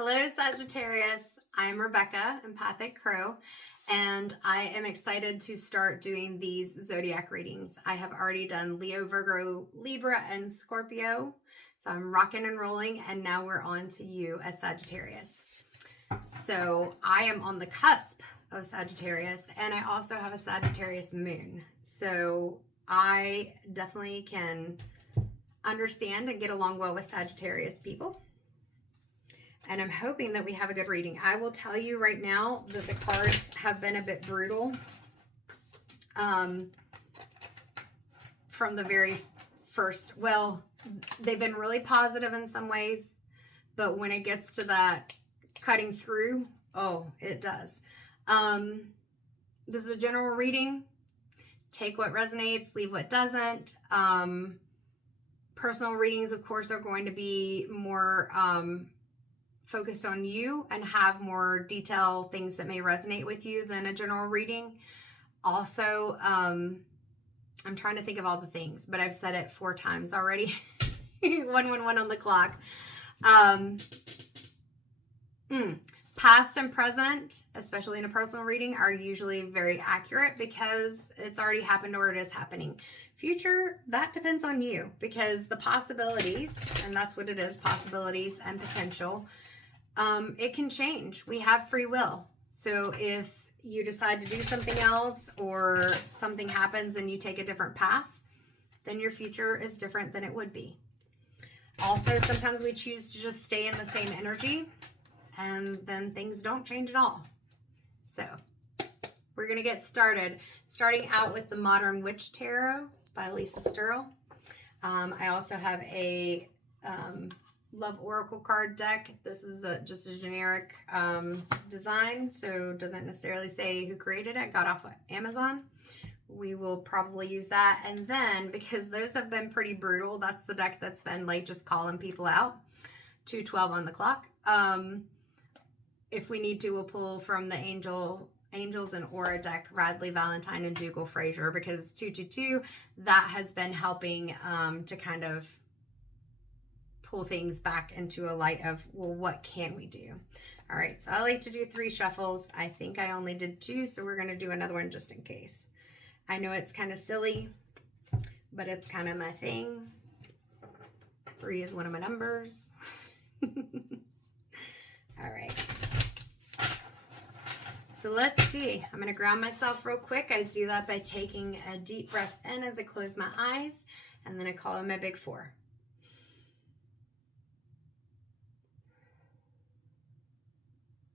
Hello, Sagittarius. I'm Rebecca, Empathic Crow, and I am excited to start doing these zodiac readings. I have already done Leo, Virgo, Libra, and Scorpio, so I'm rocking and rolling, and now we're on to you as Sagittarius. So I am on the cusp of Sagittarius, and I also have a Sagittarius moon, so I definitely can understand and get along well with Sagittarius people. And I'm hoping that we have a good reading. I will tell you right now that the cards have been a bit brutal from the very first. Well, they've been really positive in some ways, but when it gets to that cutting through, oh, it does. This is a general reading. Take what resonates, leave what doesn't. Personal readings, of course, are going to be more focused on you and have more detailed things that may resonate with you than a general reading. Also, I'm trying to think of all the things, but I've said it 4 times already. 111 on the clock. Past and present, especially in a personal reading, are usually very accurate because it's already happened or it is happening. Future, that depends on you, because the possibilities, and that's what it is, possibilities and potential, it can change. We have free will. So if you decide to do something else or something happens and you take a different path, then your future is different than it would be. Also, sometimes we choose to just stay in the same energy and then things don't change at all. So we're going to get started. Starting out with the Modern Witch Tarot by Lisa Sturl. I also have a Love Oracle card deck. This is just a generic design, so doesn't necessarily say who created it. Got off of Amazon. We will probably use that. And then, because those have been pretty brutal, that's the deck that's been like just calling people out. 212 on the clock. If we need to, we'll pull from the Angels and Aura deck, Radley Valentine and Dougal Fraser, because 222, that has been helping to kind of pull things back into a light of, well, what can we do? All right, so I like to do 3 shuffles. I think I only did 2, so we're going to do another one just in case. I know it's kind of silly, but it's kind of my thing. 3 is one of my numbers. All right. So let's see. I'm going to ground myself real quick. I do that by taking a deep breath in as I close my eyes, and then I call in my big 4.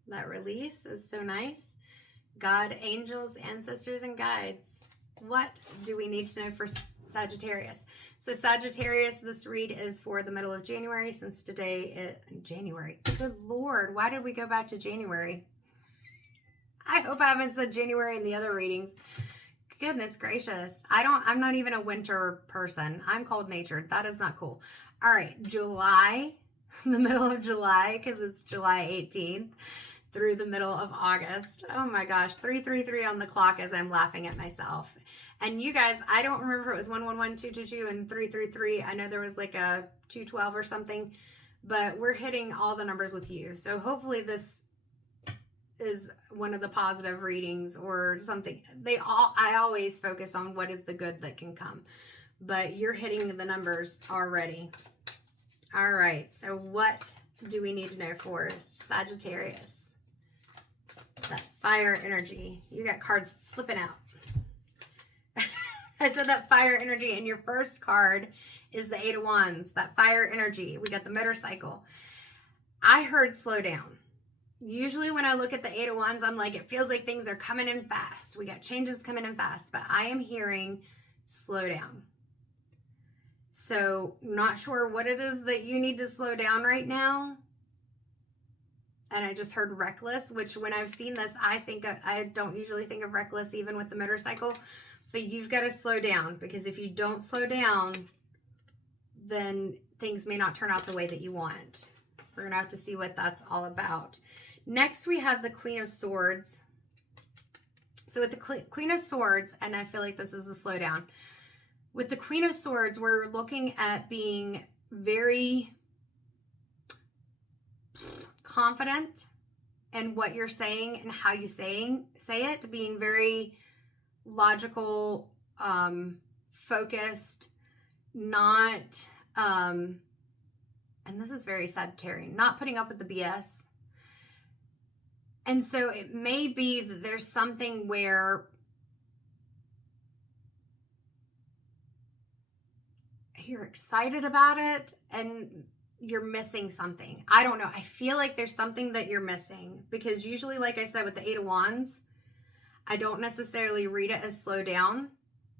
That release is so nice. God, angels, ancestors, and guides. What do we need to know for Sagittarius? So Sagittarius, this read is for the middle of January, since today January. Good Lord, why did we go back to January? I hope I haven't said January in the other readings. Goodness gracious. I'm not even a winter person. I'm cold-natured. That is not cool. All right, July, the middle of July, because it's July 18th. Through the middle of August. Oh my gosh, 333 on the clock as I'm laughing at myself. And you guys, I don't remember if it was 111, 222, and 333. I know there was like a 212 or something, but we're hitting all the numbers with you. So hopefully this is one of the positive readings or something. I always focus on what is the good that can come, but you're hitting the numbers already. All right, so what do we need to know for Sagittarius? That fire energy. You got cards flipping out. I said that fire energy, and your first card is the 8 of Wands. That fire energy. We got the motorcycle. I heard slow down. Usually when I look at the 8 of Wands, I'm like, it feels like things are coming in fast. We got changes coming in fast, but I am hearing slow down. So not sure what it is that you need to slow down right now. And I just heard reckless, which when I've seen this, I don't usually think of reckless even with the motorcycle, but you've got to slow down, because if you don't slow down, then things may not turn out the way that you want. We're going to have to see what that's all about. Next, we have the Queen of Swords. So with the Queen of Swords, and I feel like this is the slowdown. With the Queen of Swords, we're looking at being very confident in what you're saying and how you say it, being very logical, focused, not, and this is very Sagittarian, not putting up with the BS. And so it may be that there's something where you're excited about it and you're missing something. I don't know. I feel like there's something that you're missing, because usually, like I said, with the Eight of Wands, I don't necessarily read it as slow down.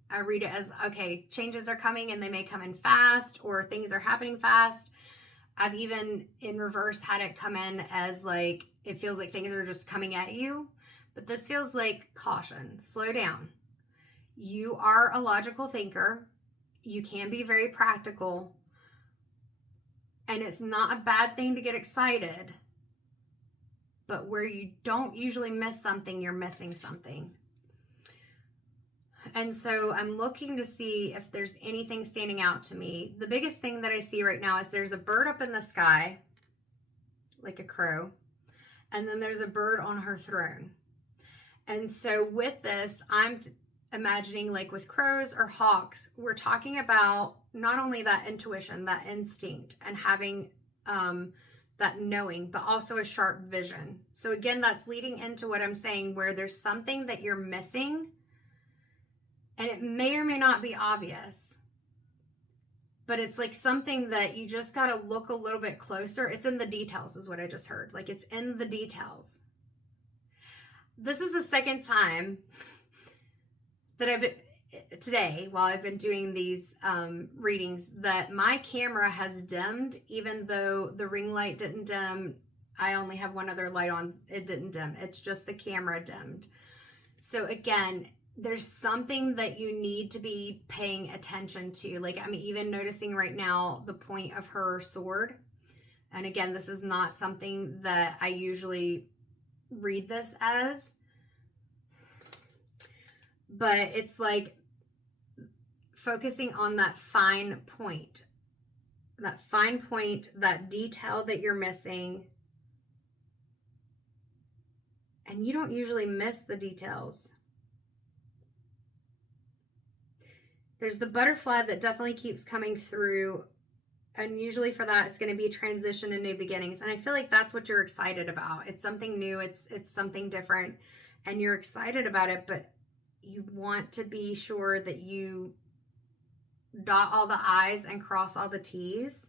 I read it as, okay, changes are coming and they may come in fast, or things are happening fast. I've even in reverse had it come in as like, it feels like things are just coming at you. But this feels like caution, slow down. You are a logical thinker. You can be very practical. And it's not a bad thing to get excited. But where you don't usually miss something, you're missing something. And so I'm looking to see if there's anything standing out to me. The biggest thing that I see right now is there's a bird up in the sky, like a crow. And then there's a bird on her throne. And so with this, I'm imagining, like with crows or hawks, we're talking about not only that intuition, that instinct, and having that knowing, but also a sharp vision. So again, that's leading into what I'm saying, where there's something that you're missing, and it may or may not be obvious, but it's like something that you just got to look a little bit closer. It's in the details is what I just heard. Like, it's in the details. This is the second time that I've been, today, while I've been doing these readings, that my camera has dimmed, even though the ring light didn't dim. I only have one other light on. It didn't dim. It's just the camera dimmed. So again, there's something that you need to be paying attention to. Like, I'm even noticing right now the point of her sword. And again, this is not something that I usually read this as, but it's like focusing on that fine point, that detail that you're missing. And you don't usually miss the details. There's the butterfly that definitely keeps coming through. And usually for that, it's going to be transition and new beginnings. And I feel like that's what you're excited about. It's something new. It's something different. And you're excited about it, but you want to be sure that you dot all the I's and cross all the T's.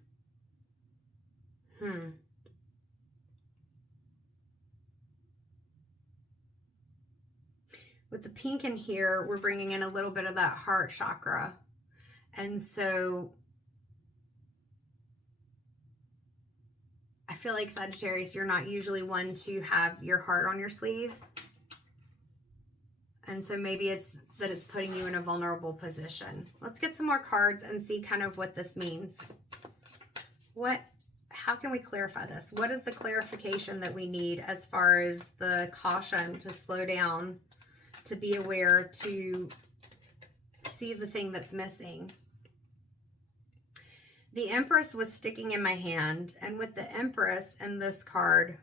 With the pink in here, we're bringing in a little bit of that heart chakra. And so I feel like, Sagittarius, you're not usually one to have your heart on your sleeve. And so maybe it's that it's putting you in a vulnerable position. Let's get some more cards and see kind of what this means. How can we clarify this? What is the clarification that we need as far as the caution to slow down, to be aware, to see the thing that's missing? The Empress was sticking in my hand, and with the Empress in this card,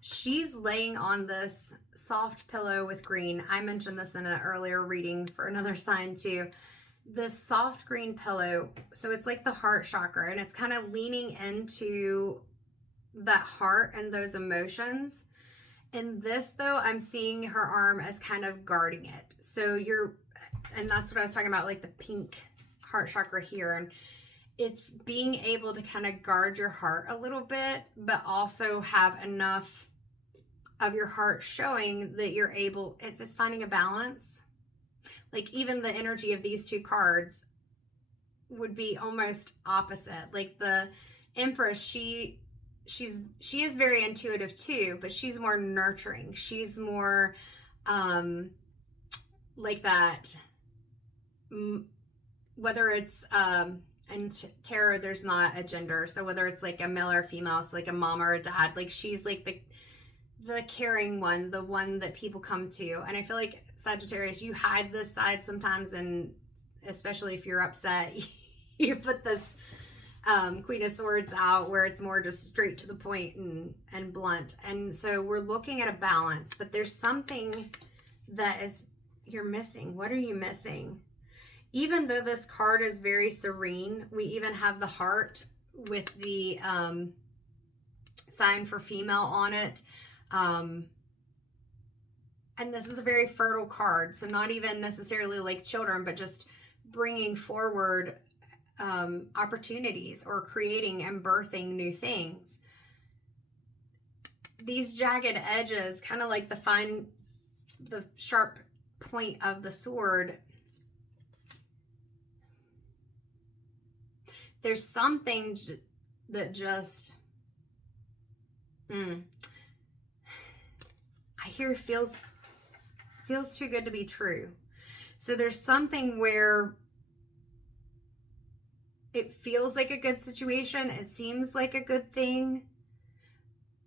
she's laying on this soft pillow with green. I mentioned this in an earlier reading for another sign too. This soft green pillow, so it's like the heart chakra, and it's kind of leaning into that heart and those emotions. In this, though, I'm seeing her arm as kind of guarding it. So and that's what I was talking about, like the pink heart chakra here. And it's being able to kind of guard your heart a little bit, but also have enough of your heart showing that you're able, it's finding a balance. Like, even the energy of these two cards would be almost opposite. Like the Empress, she is very intuitive too, but she's more nurturing. She's more like that, whether it's and tarot, there's not a gender, so whether it's like a male or female, so like a mom or a dad, like she's like the caring one, the one that people come to. And I feel like, Sagittarius, you hide this side sometimes, and especially if you're upset, you put this Queen of Swords out, where it's more just straight to the point and blunt. And so we're looking at a balance, but there's something that is you're missing. What are you missing? Even though this card is very serene, we even have the heart with the sign for female on it. And this is a very fertile card. So not even necessarily like children, but just bringing forward opportunities or creating and birthing new things. These jagged edges, kind of like the sharp point of the sword, there's something that just, I hear feels too good to be true. So there's something where it feels like a good situation. It seems like a good thing.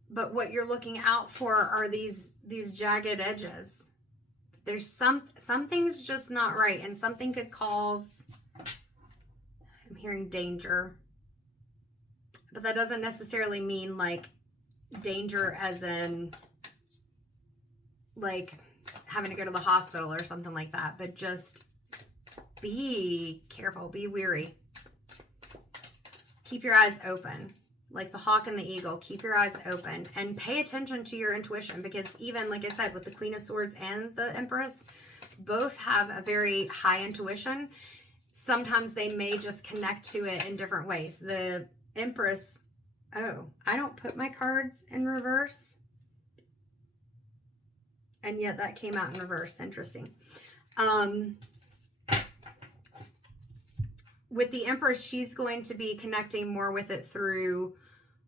But what you're looking out for are these jagged edges. There's something's just not right, and something could cause, I'm hearing danger. But that doesn't necessarily mean like danger as in like having to go to the hospital or something like that, but just be careful, be wary. Keep your eyes open. Like the hawk and the eagle, keep your eyes open and pay attention to your intuition, because even, like I said, with the Queen of Swords and the Empress, both have a very high intuition. Sometimes they may just connect to it in different ways. The Empress, oh, I don't put my cards in reverse. And yet that came out in reverse. Interesting. With the Empress, she's going to be connecting more with it through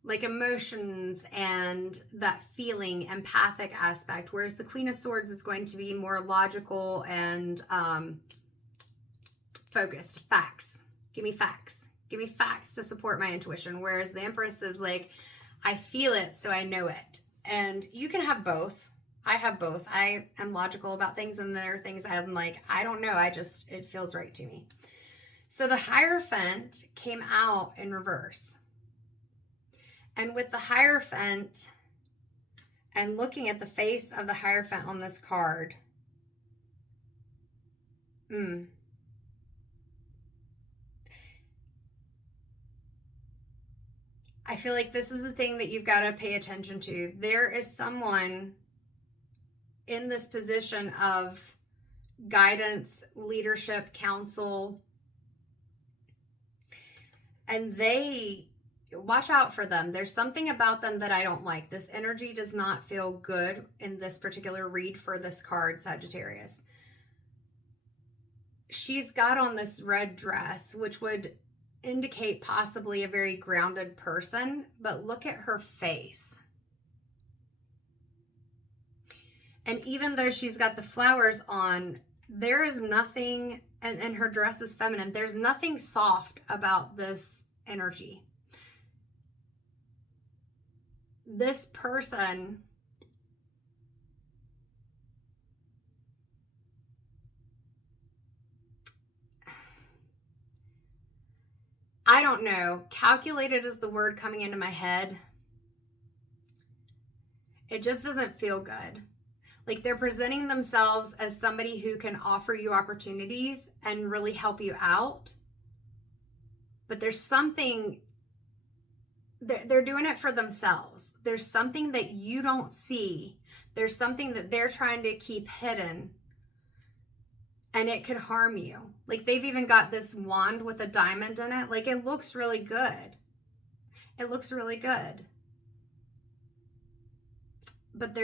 like emotions and that feeling, empathic aspect, whereas the Queen of Swords is going to be more logical and focused. Facts. Give me facts. Give me facts to support my intuition, whereas the Empress is like, I feel it, so I know it. And you can have both. I have both. I am logical about things, and there are things I'm like, I don't know, it feels right to me. So the Hierophant came out in reverse. And with the Hierophant, and looking at the face of the Hierophant on this card, I feel like this is the thing that you've got to pay attention to. There is someone in this position of guidance, leadership, counsel, and they, watch out for them. There's something about them that I don't like. This energy does not feel good in this particular read for this card, Sagittarius. She's got on this red dress, which would indicate possibly a very grounded person, but look at her face. And even though she's got the flowers on, there is nothing, and her dress is feminine, there's nothing soft about this energy. This person I don't know. Calculated is the word coming into my head. It just doesn't feel good. Like they're presenting themselves as somebody who can offer you opportunities and really help you out. But there's something, they're doing it for themselves. There's something that you don't see. There's something that they're trying to keep hidden. And it could harm you. Like they've even got this wand with a diamond in it. Like it looks really good. It looks really good. But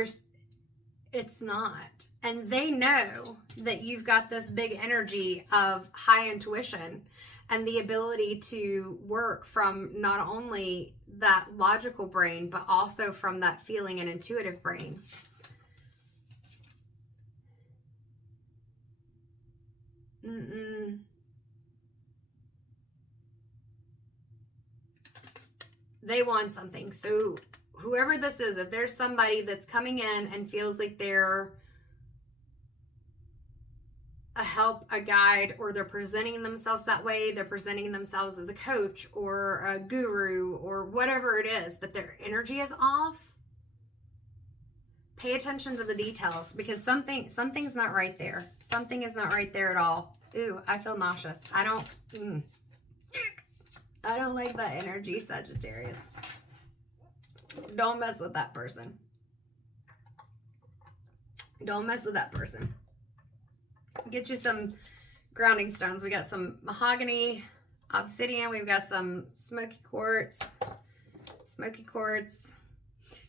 it's not. And they know that you've got this big energy of high intuition and the ability to work from not only that logical brain, but also from that feeling and intuitive brain. They want something. So whoever this is, if there's somebody that's coming in and feels like they're a help, a guide, or they're presenting themselves that way. They're presenting themselves as a coach or a guru or whatever it is, but their energy is off. Pay attention to the details, because something's not right there. Something is not right there at all. Ooh, I feel nauseous. I don't like that energy, Sagittarius. Don't mess with that person. Don't mess with that person. Get you some grounding stones. We got some mahogany, obsidian. We've got some smoky quartz.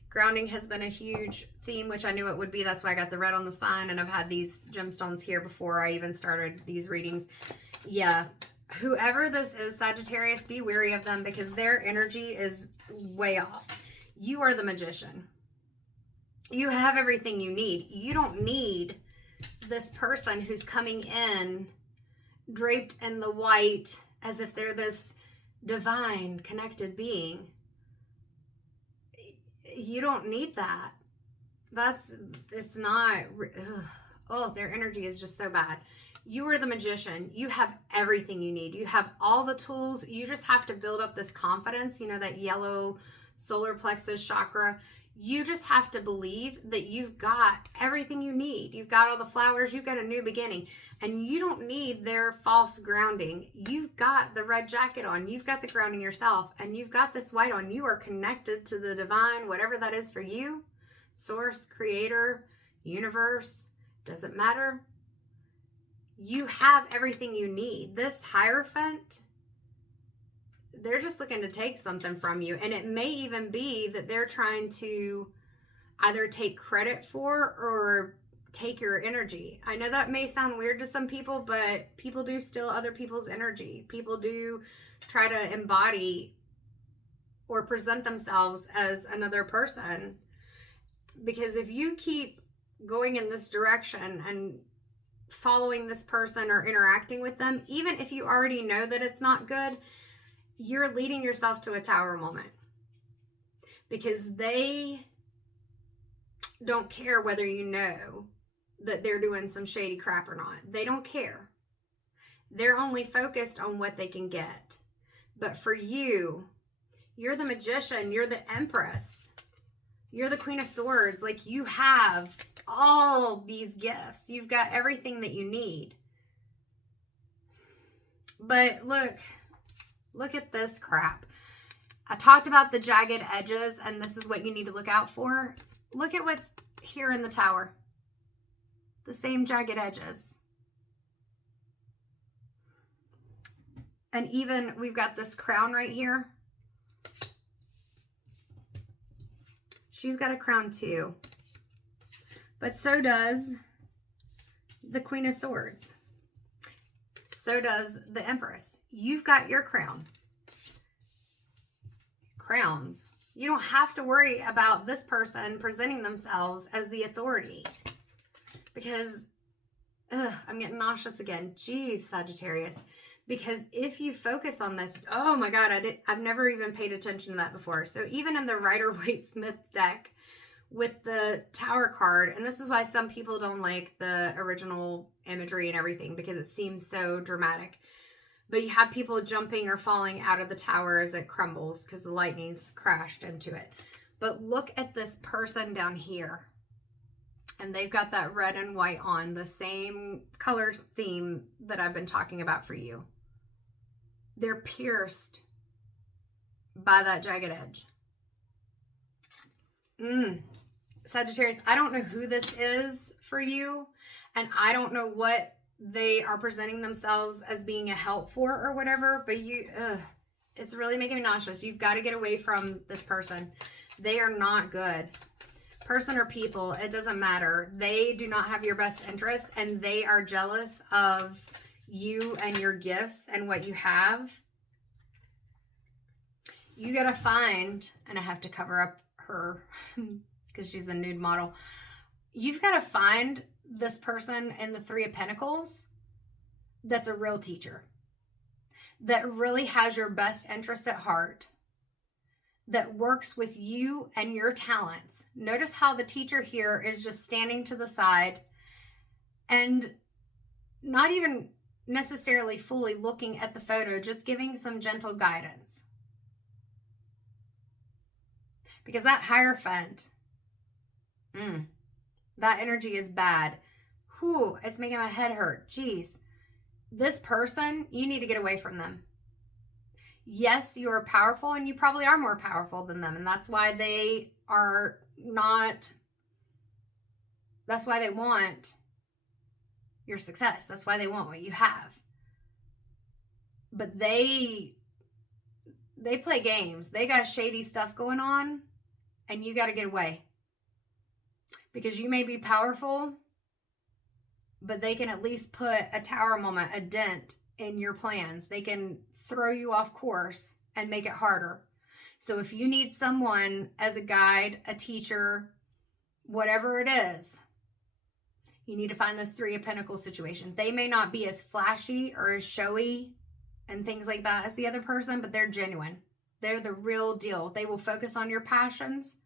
Grounding has been a huge theme, which I knew it would be. That's why I got the red on the sign, and I've had these gemstones here before I even started these readings. Yeah, whoever this is, Sagittarius, be wary of them, because their energy is way off. You are the magician. You have everything you need. You don't need this person who's coming in draped in the white as if they're this divine connected being. You don't need that. It's not, ugh. Oh, their energy is just so bad. You are the magician. You have everything you need. You have all the tools. You just have to build up this confidence, you know, that yellow solar plexus chakra. You just have to believe that you've got everything you need. You've got all the flowers. You've got a new beginning. And you don't need their false grounding. You've got the red jacket on. You've got the grounding yourself. And you've got this white on. You are connected to the divine, whatever that is for you. Source, creator, universe, doesn't matter. You have everything you need. This Hierophant, they're just looking to take something from you. And it may even be that they're trying to either take credit for or take your energy. I know that may sound weird to some people, but people do steal other people's energy. People do try to embody or present themselves as another person. Because if you keep going in this direction and following this person or interacting with them, even if you already know that it's not good, you're leading yourself to a tower moment, because they don't care whether you know that they're doing some shady crap or not. They don't care. They're only focused on what they can get. But for you, you're the magician, you're the empress, you're the Queen of Swords. Like, you have all these gifts. You've got everything that you need. But look at this crap. I talked about the jagged edges, and this is what you need to look out for. Look at what's here in the tower. The same jagged edges. And even we've got this crown right here. She's got a crown too. But so does the Queen of Swords. So does the Empress. You've got your crown. Crowns. You don't have to worry about this person presenting themselves as the authority. Because, I'm getting nauseous again. Jeez, Sagittarius. Because if you focus on this, oh my God, I've never even paid attention to that before. So even in the Rider-Waite-Smith deck with the Tower card, and this is why some people don't like the original imagery and everything, because it seems so dramatic. But you have people jumping or falling out of the tower as it crumbles because the lightning's crashed into it. But look at this person down here. And they've got that red and white on, the same color theme that I've been talking about for you. They're pierced by that jagged edge. Sagittarius, I don't know who this is for you, and I don't know what they are presenting themselves as being a help for or whatever, but it's really making me nauseous. You've got to get away from this person. They are not good. Person or people, it doesn't matter. They do not have your best interests, and they are jealous of you and your gifts and what you have. You got to find, and I have to cover up her because she's a nude model. You've got to find this person in the Three of Pentacles that's a real teacher, that really has your best interest at heart, that works with you and your talents. Notice how the teacher here is just standing to the side and not even necessarily fully looking at the photo, just giving some gentle guidance. Because that Hierophant, that energy is bad. Whew, it's making my head hurt. Jeez. This person, you need to get away from them. Yes, you are powerful, and you probably are more powerful than them. And that's why they are not, that's why they want your success. That's why they want what you have. But they play games. They got shady stuff going on, and you got to get away. Because you may be powerful, but they can at least put a tower moment, a dent in your plans. They can throw you off course and make it harder. So if you need someone as a guide, a teacher, whatever it is, you need to find this Three of Pentacles situation. They may not be as flashy or as showy and things like that as the other person, but they're genuine. They're the real deal. They will focus on your passions,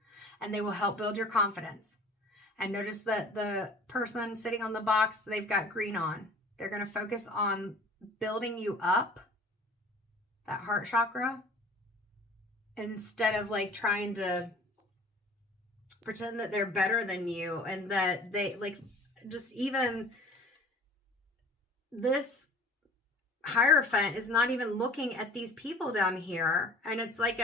and they will help build your confidence. And notice that the person sitting on the box, they've got green on. They're going to focus on building you up, that heart chakra, instead of like trying to pretend that they're better than you, and that they like, just even this Hierophant is not even looking at these people down here. And it's like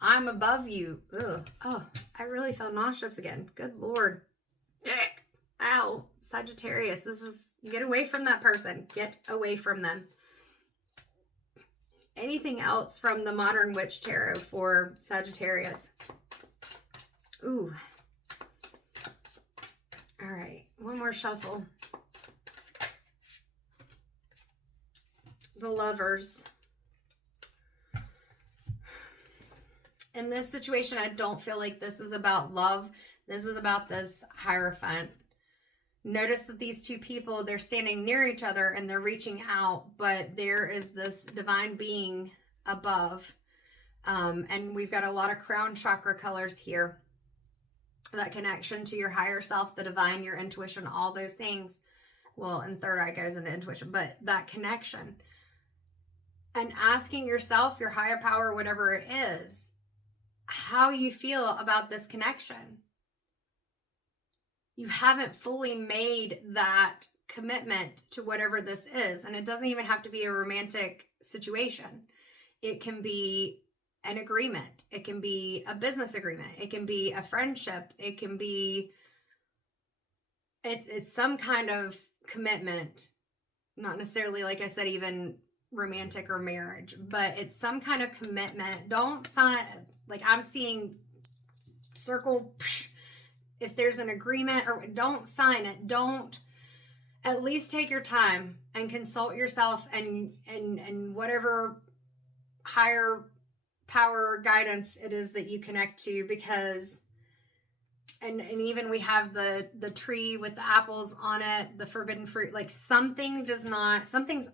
I'm above you. Ugh. Oh, I really feel nauseous again. Good Lord. Ow, Sagittarius, get away from that person. Get away from them. Anything else from the Modern Witch Tarot for Sagittarius? Ooh. All right, one more shuffle. The Lovers. In this situation, I don't feel like this is about love. This is about this Hierophant. Notice that these two people, they're standing near each other and they're reaching out, but there is this divine being above. And we've got a lot of crown chakra colors here. That connection to your higher self, the divine, your intuition, all those things. Well, and third eye goes into intuition, but that connection. And asking yourself, your higher power, whatever it is, how you feel about this connection. You haven't fully made that commitment to whatever this is. And it doesn't even have to be a romantic situation. It can be an agreement. It can be a business agreement. It can be a friendship. It can be, it's some kind of commitment. Not necessarily, like I said, even romantic or marriage, but it's some kind of commitment. Don't sign, like I'm seeing circle, if there's an agreement, or don't sign it. Don't, at least take your time and consult yourself and whatever higher power guidance it is that you connect to, because and even we have the tree with the apples on it, the forbidden fruit, like something's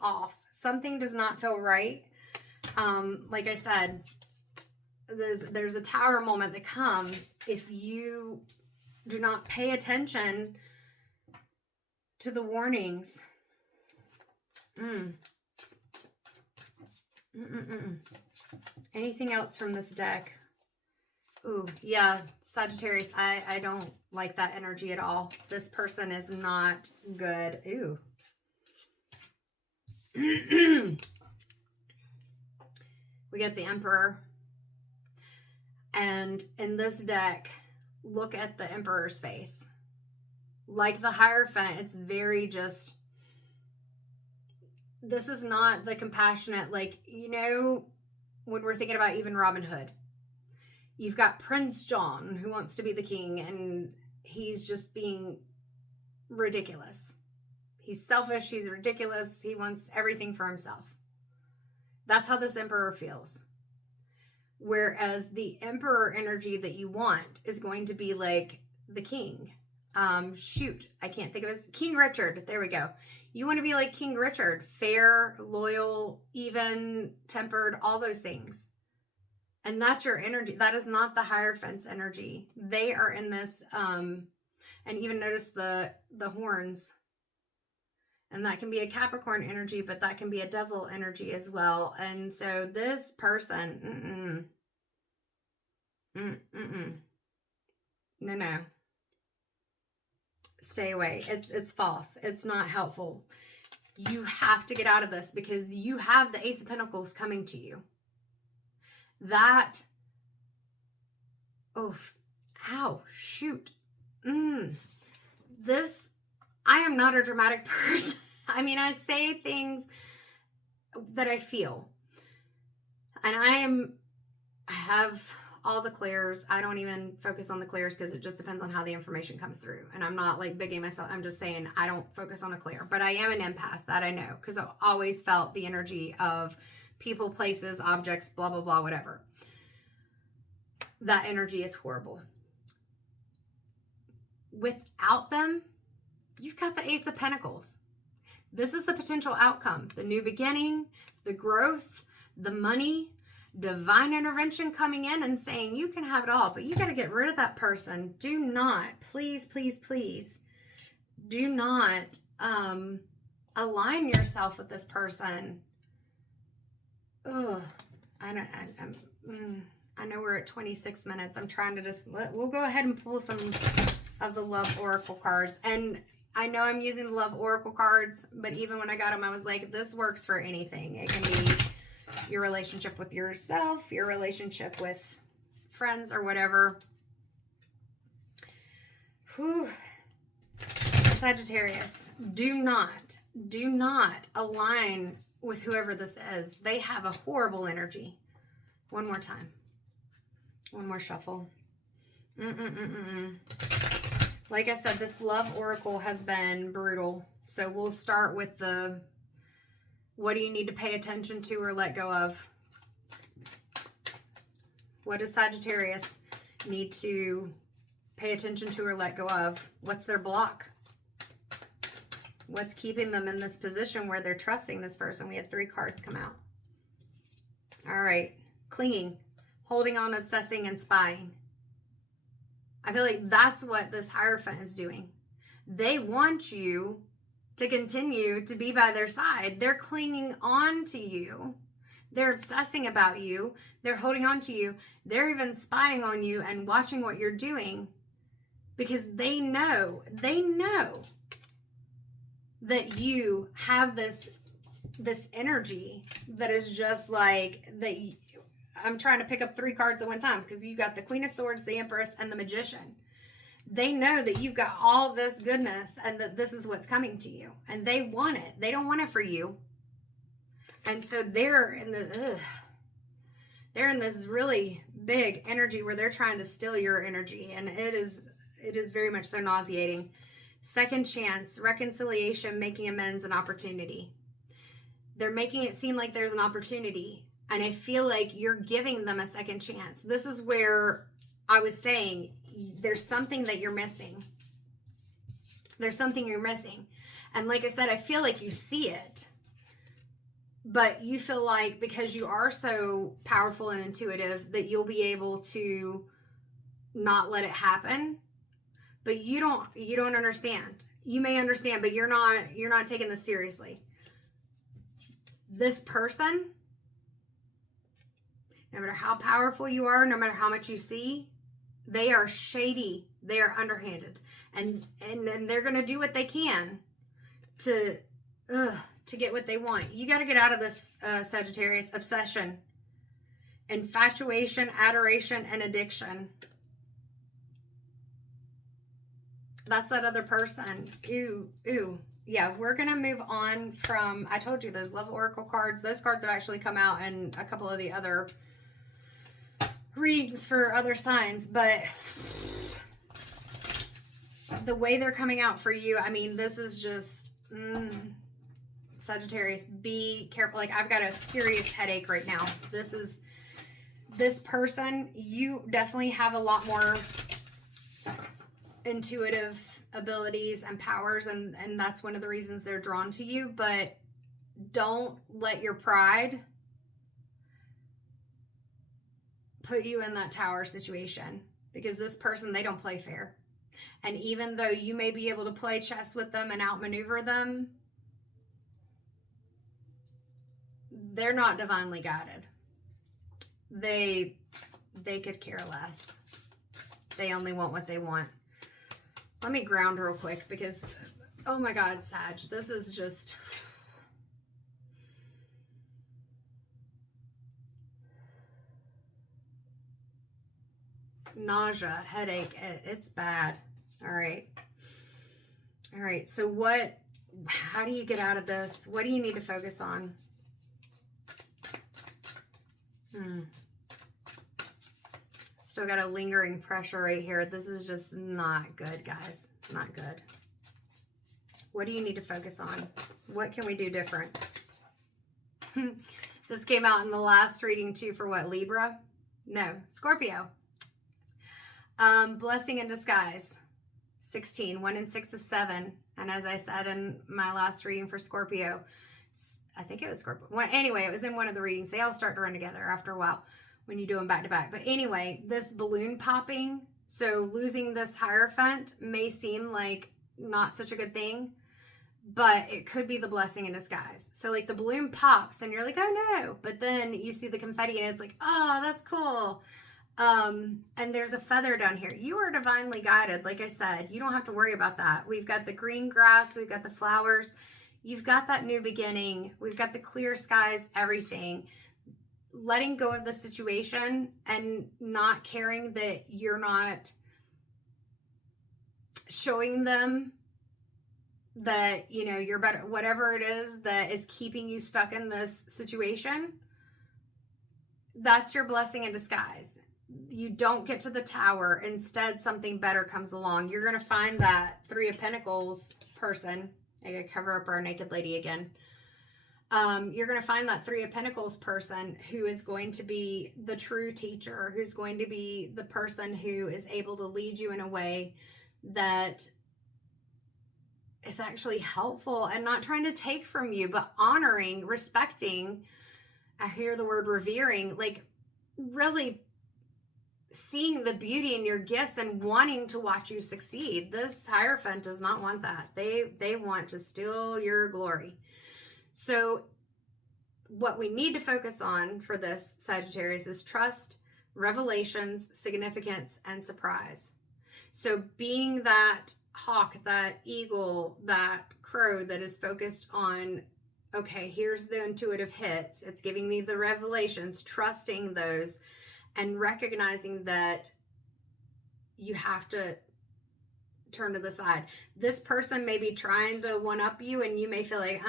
off. Something does not feel right. Like I said, there's a tower moment that comes if you do not pay attention to the warnings. Anything else from this deck? Ooh, yeah, Sagittarius, I don't like that energy at all. This person is not good. Ooh. We get the Emperor. And in this deck, look at the Emperor's face. Like the Hierophant, it's very just, this is not the compassionate, like, you know, when we're thinking about even Robin Hood, you've got Prince John who wants to be the king, and he's just being ridiculous. He's selfish, he's ridiculous, he wants everything for himself. That's how this Emperor feels. Whereas the Emperor energy that you want is going to be like the king. Shoot, I can't think of his, King Richard. There we go. You want to be like King Richard, fair, loyal, even, tempered, all those things. And that's your energy. That is not the Hierophant's energy. They are in this, and even notice the horns. And that can be a Capricorn energy, but that can be a devil energy as well. And so this person, no. Stay away. It's false. It's not helpful. You have to get out of this because you have the Ace of Pentacles coming to you. That, oh, ow, shoot. This, I am not a dramatic person. I mean, I say things that I feel. And I have all the clairs. I don't even focus on the clairs because it just depends on how the information comes through. And I'm not like bigging myself. I'm just saying I don't focus on a clair. But I am an empath, that I know, because I've always felt the energy of people, places, objects, blah, blah, blah, whatever. That energy is horrible. Without them, you've got the Ace of Pentacles. This is the potential outcome. The new beginning, the growth, the money, divine intervention coming in and saying you can have it all, but you got to get rid of that person. Do not, please, please, please, do not align yourself with this person. Ugh, I know we're at 26 minutes. I'm trying to we'll go ahead and pull some of the Love Oracle cards. And I know I'm using the Love Oracle cards, but even when I got them, I was like, this works for anything. It can be your relationship with yourself, your relationship with friends or whatever. Whew. Sagittarius, do not align with whoever this is. They have a horrible energy. One more time. One more shuffle. Like I said, this Love Oracle has been brutal. So we'll start with the what do you need to pay attention to or let go of? What does Sagittarius need to pay attention to or let go of? What's their block? What's keeping them in this position where they're trusting this person? We had 3 cards come out. All right. Clinging, holding on, obsessing, and spying. I feel like that's what this Hierophant is doing. They want you to continue to be by their side. They're clinging on to you. They're obsessing about you. They're holding on to you. They're even spying on you and watching what you're doing because they know that you have this energy that is just like that. I'm trying to pick up 3 cards at one time because you got the Queen of Swords, the Empress, and the Magician. They know that you've got all this goodness and that this is what's coming to you. And they want it. They don't want it for you. And so they're in this really big energy where they're trying to steal your energy. And it is very much so nauseating. Second chance, reconciliation, making amends, and opportunity. They're making it seem like there's an opportunity. And I feel like you're giving them a second chance. This is where I was saying there's something that you're missing. There's something you're missing. And like I said, I feel like you see it. But you feel like because you are so powerful and intuitive that you'll be able to not let it happen. But you don't understand. You may understand, but you're not taking this seriously. This person, no matter how powerful you are, no matter how much you see, they are shady. They are underhanded. And they're going to do what they can to get what they want. You got to get out of this Sagittarius obsession, infatuation, adoration, and addiction. That's that other person. Ooh. Yeah, we're going to move on from, I told you, those Love Oracle cards. Those cards have actually come out in a couple of the other readings for other signs. But the way they're coming out for you, I mean, this is just, Sagittarius, be careful. Like, I've got a serious headache right now. This person, you definitely have a lot more intuitive abilities and powers, and that's one of the reasons they're drawn to you. But don't let your pride put you in that tower situation, because this person, they don't play fair. And even though you may be able to play chess with them and outmaneuver them, they're not divinely guided. They could care less. They only want what they want. Let me ground real quick because, oh my God, Sag, this is just... nausea, headache, it's bad. All right. All right, so how do you get out of this? What do you need to focus on? Still got a lingering pressure right here. This is just not good, guys. Not good. What do you need to focus on? What can we do different? This came out in the last reading too for what, Libra? No, Scorpio. Blessing in disguise. 16. 1 and 6 is 7. And as I said in my last reading for Scorpio, I think it was Scorpio. Well, anyway, it was in one of the readings. They all start to run together after a while when you do them back to back. But anyway, this balloon popping, so losing this Hierophant may seem like not such a good thing, but it could be the blessing in disguise. So like the balloon pops and you're like, oh no, but then you see the confetti and it's like, oh, that's cool. And there's a feather down here. You are divinely guided. Like I said, you don't have to worry about that. We've got the green grass. We've got the flowers. You've got that new beginning. We've got the clear skies, everything. Letting go of the situation and not caring that you're not showing them that, you know, you're better, whatever it is that is keeping you stuck in this situation. That's your blessing in disguise. You don't get to the Tower. Instead, something better comes along. You're going to find that 3 of Pentacles person. I gotta cover up our naked lady again. You're going to find that 3 of Pentacles person who is going to be the true teacher, who's going to be the person who is able to lead you in a way that is actually helpful and not trying to take from you, but honoring, respecting. I hear the word revering, like really seeing the beauty in your gifts and wanting to watch you succeed. This Hierophant does not want that. They want to steal your glory. So what we need to focus on for this Sagittarius is trust, revelations, significance, and surprise. So being that hawk, that eagle, that crow that is focused on, okay, here's the intuitive hits. It's giving me the revelations, trusting those, and recognizing that you have to turn to the side. This person may be trying to one-up you and you may feel like,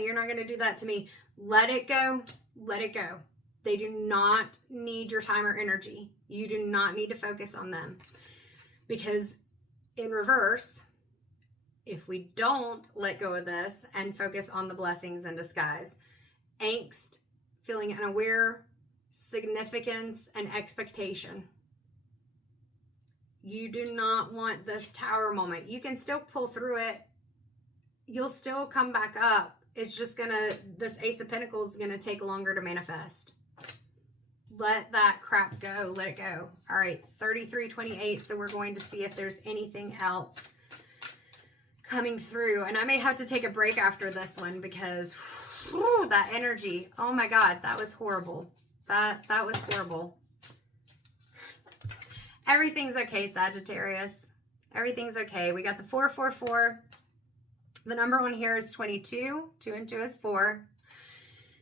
you're not going to do that to me. Let it go. Let it go. They do not need your time or energy. You do not need to focus on them. Because in reverse, if we don't let go of this and focus on the blessings in disguise, angst, feeling unaware, significance, and expectation. You do not want this Tower moment. You can still pull through it. You'll still come back up. It's just this Ace of Pentacles is gonna take longer to manifest. Let that crap go. Let it go. All right, 3328. So we're going to see if there's anything else coming through. And I may have to take a break after this one because whew, that energy. Oh my God, that was horrible. That was horrible. Everything's okay, Sagittarius. Everything's okay. We got the 444. The number one here is 22. 2 and 2 is 4.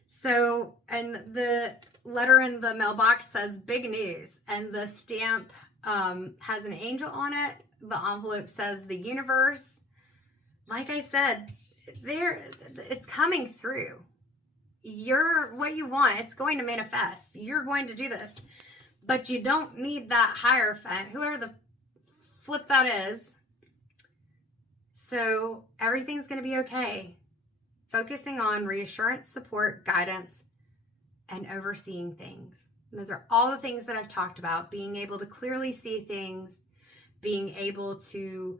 So, and the letter in the mailbox says big news. And the stamp has an angel on it. The envelope says the universe. Like I said, it's coming through. You're what you want. It's going to manifest. You're going to do this. But you don't need that Hierophant, whoever the flip that is. So everything's going to be okay. Focusing on reassurance, support, guidance, and overseeing things. And those are all the things that I've talked about. Being able to clearly see things. Being able to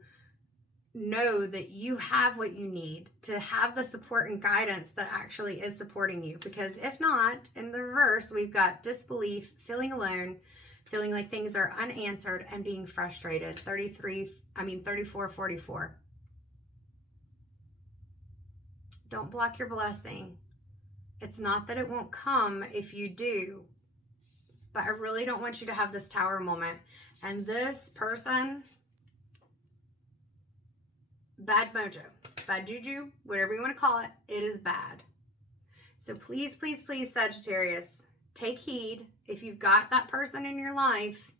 know that you have what you need to have the support and guidance that actually is supporting you. Because if not, in the reverse, we've got disbelief, feeling alone, feeling like things are unanswered, and being frustrated. 3444. Don't block your blessing. It's not that it won't come if you do, but I really don't want you to have this Tower moment. And this person, bad mojo, bad juju, whatever you want to call it, it is bad. So please, please, please, Sagittarius, take heed. If you've got that person in your life,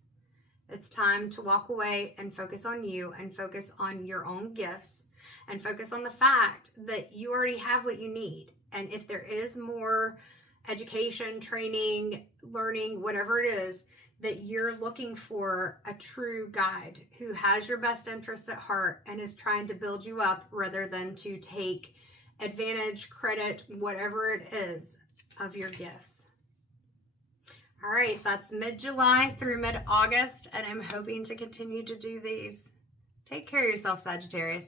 it's time to walk away and focus on you and focus on your own gifts and focus on the fact that you already have what you need. And if there is more education, training, learning, whatever it is, that you're looking for a true guide who has your best interest at heart and is trying to build you up rather than to take advantage, credit, whatever it is, of your gifts. All right, that's mid-July through mid-August, and I'm hoping to continue to do these. Take care of yourself, Sagittarius.